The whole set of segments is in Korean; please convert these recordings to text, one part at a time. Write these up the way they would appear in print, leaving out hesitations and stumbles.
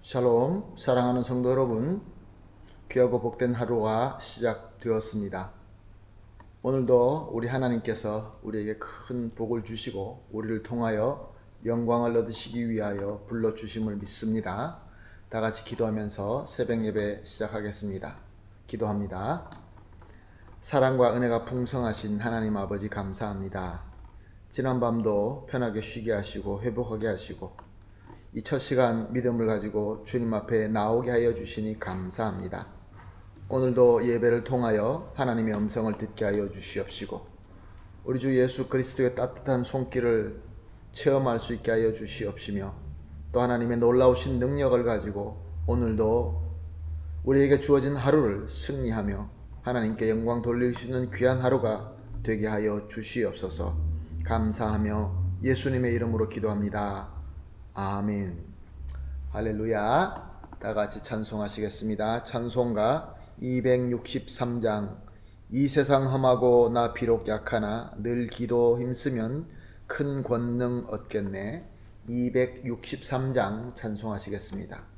샬롬, 사랑하는 성도 여러분, 귀하고 복된 하루가 시작되었습니다. 오늘도 우리 하나님께서 우리에게 큰 복을 주시고 우리를 통하여 영광을 얻으시기 위하여 불러주심을 믿습니다. 다 같이 기도하면서 새벽 예배 시작하겠습니다. 기도합니다. 사랑과 은혜가 풍성하신 하나님 아버지 감사합니다. 지난 밤도 편하게 쉬게 하시고 회복하게 하시고 이 첫 시간 믿음을 가지고 주님 앞에 나오게 하여 주시니 감사합니다. 오늘도 예배를 통하여 하나님의 음성을 듣게 하여 주시옵시고 우리 주 예수 그리스도의 따뜻한 손길을 체험할 수 있게 하여 주시옵시며 또 하나님의 놀라우신 능력을 가지고 오늘도 우리에게 주어진 하루를 승리하며 하나님께 영광 돌릴 수 있는 귀한 하루가 되게 하여 주시옵소서. 감사하며 예수님의 이름으로 기도합니다. 아멘. 할렐루야. 다 같이 찬송하시겠습니다. 찬송가 263장. 이 세상 험하고 나 비록 약하나 늘 기도 힘쓰면 큰 권능 얻겠네. 263장 찬송하시겠습니다.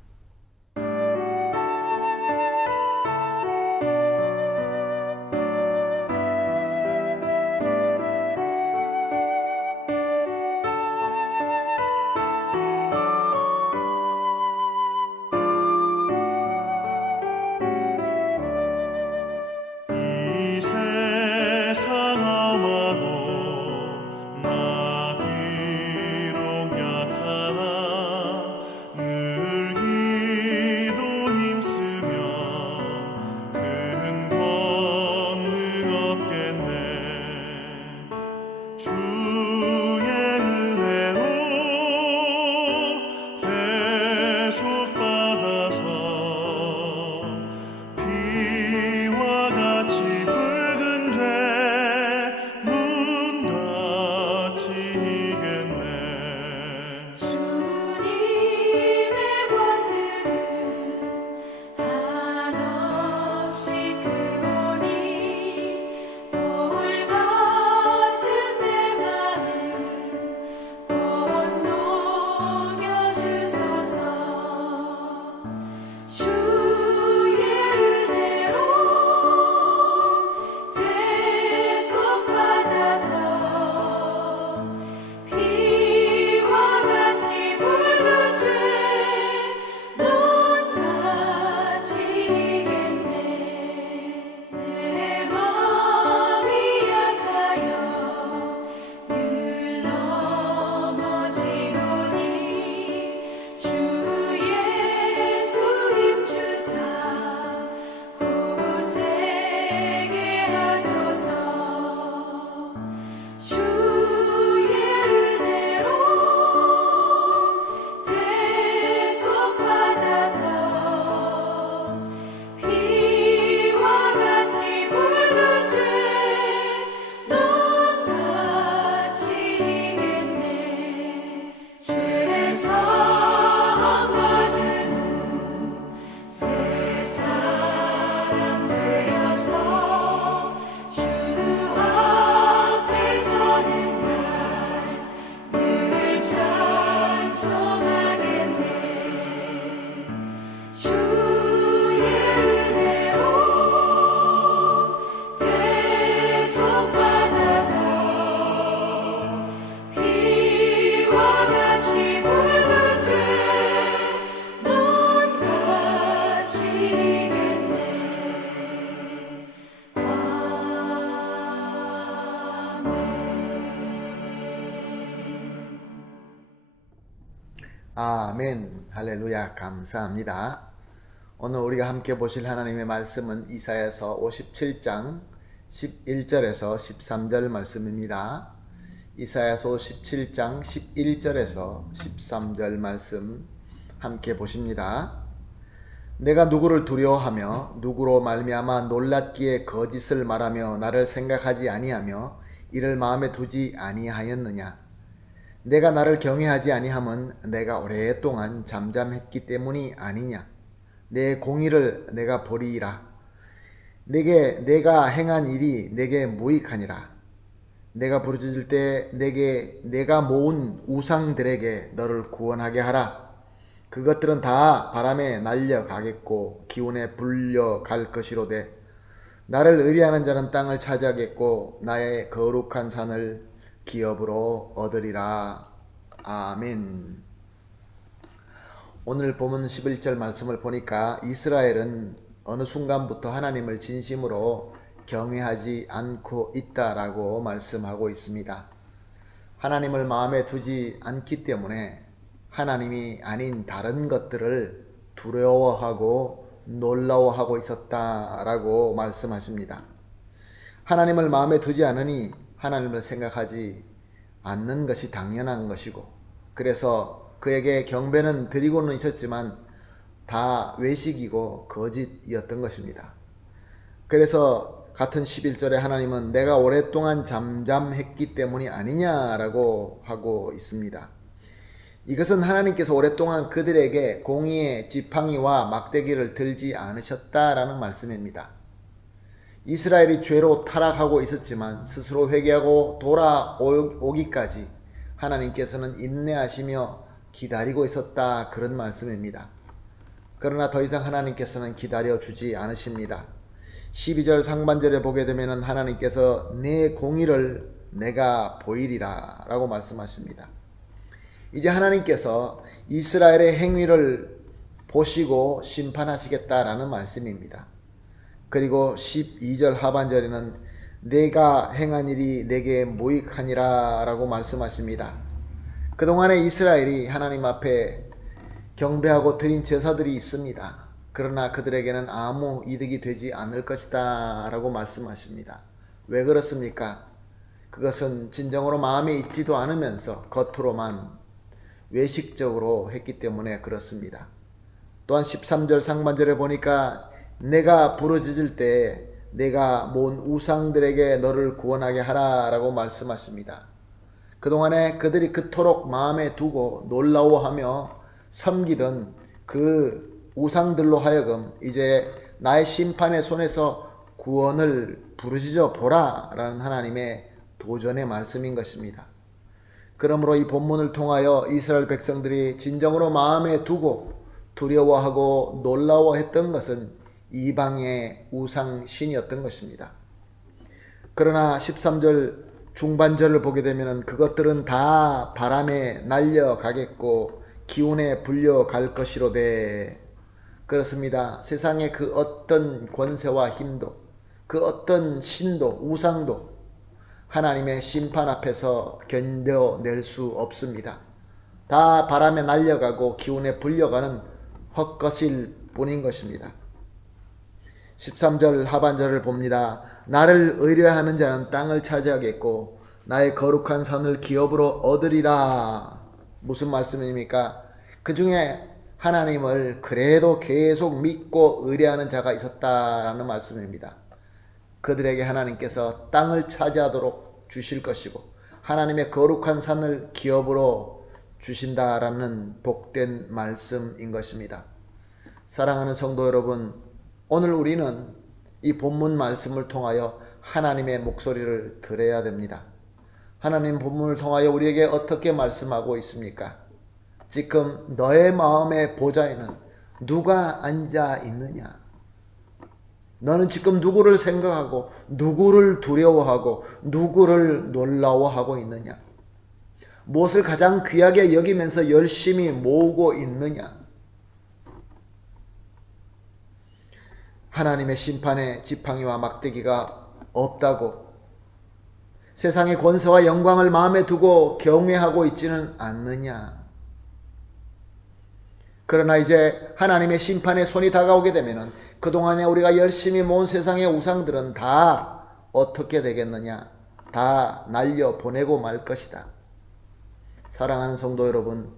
아멘. 할렐루야. 감사합니다. 오늘 우리가 함께 보실 하나님의 말씀은 이사야서 57장 11절에서 13절 말씀입니다. 이사야서 57장 11절에서 13절 말씀 함께 보십니다. 내가 누구를 두려워하며 누구로 말미암아 놀랍기에 거짓을 말하며 나를 생각하지 아니하며 이를 마음에 두지 아니하였느냐. 내가 나를 경외하지 아니함은 내가 오랫동안 잠잠했기 때문이 아니냐. 내 공의를 내가 보리이라. 내가 행한 일이 내게 무익하니라. 내가 부르짖을 때 내가 모은 우상들에게 너를 구원하게 하라. 그것들은 다 바람에 날려가겠고 기운에 불려갈 것이로되 나를 의뢰하는 자는 땅을 차지하겠고 나의 거룩한 산을 기업으로 얻으리라. 아멘. 오늘 본문 11절 말씀을 보니까 이스라엘은 어느 순간부터 하나님을 진심으로 경외하지 않고 있다라고 말씀하고 있습니다. 하나님을 마음에 두지 않기 때문에 하나님이 아닌 다른 것들을 두려워하고 놀라워하고 있었다라고 말씀하십니다. 하나님을 마음에 두지 않으니 하나님을 생각하지 않는 것이 당연한 것이고, 그래서 그에게 경배는 드리고는 있었지만 다 외식이고 거짓이었던 것입니다. 그래서 같은 11절에 하나님은 내가 오랫동안 잠잠했기 때문이 아니냐라고 하고 있습니다. 이것은 하나님께서 오랫동안 그들에게 공의의 지팡이와 막대기를 들지 않으셨다라는 말씀입니다. 이스라엘이 죄로 타락하고 있었지만 스스로 회개하고 돌아오기까지 하나님께서는 인내하시며 기다리고 있었다, 그런 말씀입니다. 그러나 더 이상 하나님께서는 기다려주지 않으십니다. 12절 상반절에 보게 되면 하나님께서 내 공의를 내가 보이리라 라고 말씀하십니다. 이제 하나님께서 이스라엘의 행위를 보시고 심판하시겠다라는 말씀입니다. 그리고 12절 하반절에는 내가 행한 일이 내게 무익하니라 라고 말씀하십니다. 그동안에 이스라엘이 하나님 앞에 경배하고 드린 제사들이 있습니다. 그러나 그들에게는 아무 이득이 되지 않을 것이다 라고 말씀하십니다. 왜 그렇습니까? 그것은 진정으로 마음에 있지도 않으면서 겉으로만 외식적으로 했기 때문에 그렇습니다. 또한 13절 상반절에 보니까 내가 부르짖을 때 내가 모은 우상들에게 너를 구원하게 하라 라고 말씀하십니다. 그동안에 그들이 그토록 마음에 두고 놀라워하며 섬기던 그 우상들로 하여금 이제 나의 심판의 손에서 구원을 부르짖어 보라 라는 하나님의 도전의 말씀인 것입니다. 그러므로 이 본문을 통하여 이스라엘 백성들이 진정으로 마음에 두고 두려워하고 놀라워했던 것은 이방의 우상신이었던 것입니다. 그러나 13절 중반절을 보게 되면 그것들은 다 바람에 날려가겠고 기운에 불려갈 것이로되, 그렇습니다. 세상의 그 어떤 권세와 힘도, 그 어떤 신도, 우상도 하나님의 심판 앞에서 견뎌낼 수 없습니다. 다 바람에 날려가고 기운에 불려가는 헛것일 뿐인 것입니다. 13절 하반절을 봅니다. 나를 의뢰하는 자는 땅을 차지하겠고 나의 거룩한 산을 기업으로 얻으리라. 무슨 말씀입니까? 그 중에 하나님을 그래도 계속 믿고 의뢰하는 자가 있었다라는 말씀입니다. 그들에게 하나님께서 땅을 차지하도록 주실 것이고 하나님의 거룩한 산을 기업으로 주신다라는 복된 말씀인 것입니다. 사랑하는 성도 여러분, 오늘 우리는 이 본문 말씀을 통하여 하나님의 목소리를 들어야 됩니다. 하나님 본문을 통하여 우리에게 어떻게 말씀하고 있습니까? 지금 너의 마음의 보좌에는 누가 앉아 있느냐? 너는 지금 누구를 생각하고 누구를 두려워하고 누구를 놀라워하고 있느냐? 무엇을 가장 귀하게 여기면서 열심히 모으고 있느냐? 하나님의 심판의 지팡이와 막대기가 없다고 세상의 권세와 영광을 마음에 두고 경외하고 있지는 않느냐? 그러나 이제 하나님의 심판의 손이 다가오게 되면 그동안에 우리가 열심히 모은 세상의 우상들은 다 어떻게 되겠느냐? 다 날려보내고 말 것이다. 사랑하는 성도 여러분,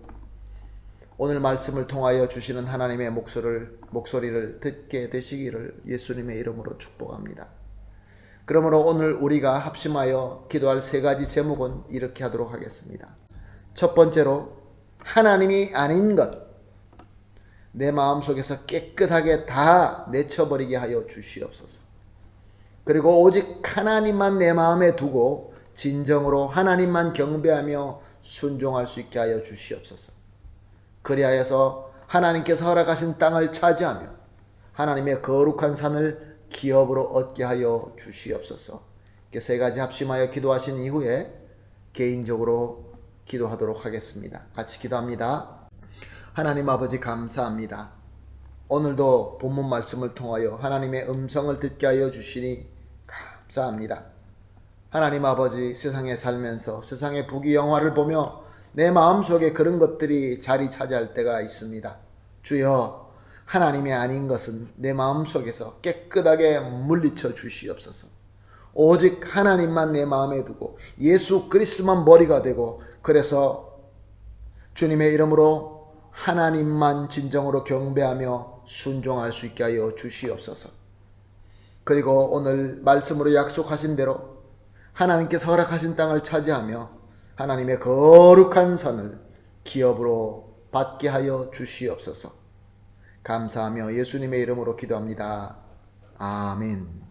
오늘 말씀을 통하여 주시는 하나님의 목소리를 듣게 되시기를 예수님의 이름으로 축복합니다. 그러므로 오늘 우리가 합심하여 기도할 세 가지 제목은 이렇게 하도록 하겠습니다. 첫 번째로, 하나님이 아닌 것 내 마음속에서 깨끗하게 다 내쳐버리게 하여 주시옵소서. 그리고 오직 하나님만 내 마음에 두고 진정으로 하나님만 경배하며 순종할 수 있게 하여 주시옵소서. 그리하여서 하나님께서 허락하신 땅을 차지하며 하나님의 거룩한 산을 기업으로 얻게 하여 주시옵소서. 이렇게 세 가지 합심하여 기도하신 이후에 개인적으로 기도하도록 하겠습니다. 같이 기도합니다. 하나님 아버지 감사합니다. 오늘도 본문 말씀을 통하여 하나님의 음성을 듣게 하여 주시니 감사합니다. 하나님 아버지, 세상에 살면서 세상의 부귀영화를 보며 내 마음속에 그런 것들이 자리 차지할 때가 있습니다. 주여, 하나님이 아닌 것은 내 마음속에서 깨끗하게 물리쳐 주시옵소서. 오직 하나님만 내 마음에 두고 예수 그리스도만 머리가 되고, 그래서 주님의 이름으로 하나님만 진정으로 경배하며 순종할 수 있게 하여 주시옵소서. 그리고 오늘 말씀으로 약속하신 대로 하나님께서 허락하신 땅을 차지하며 하나님의 거룩한 선을 기업으로 받게 하여 주시옵소서. 감사하며 예수님의 이름으로 기도합니다. 아멘.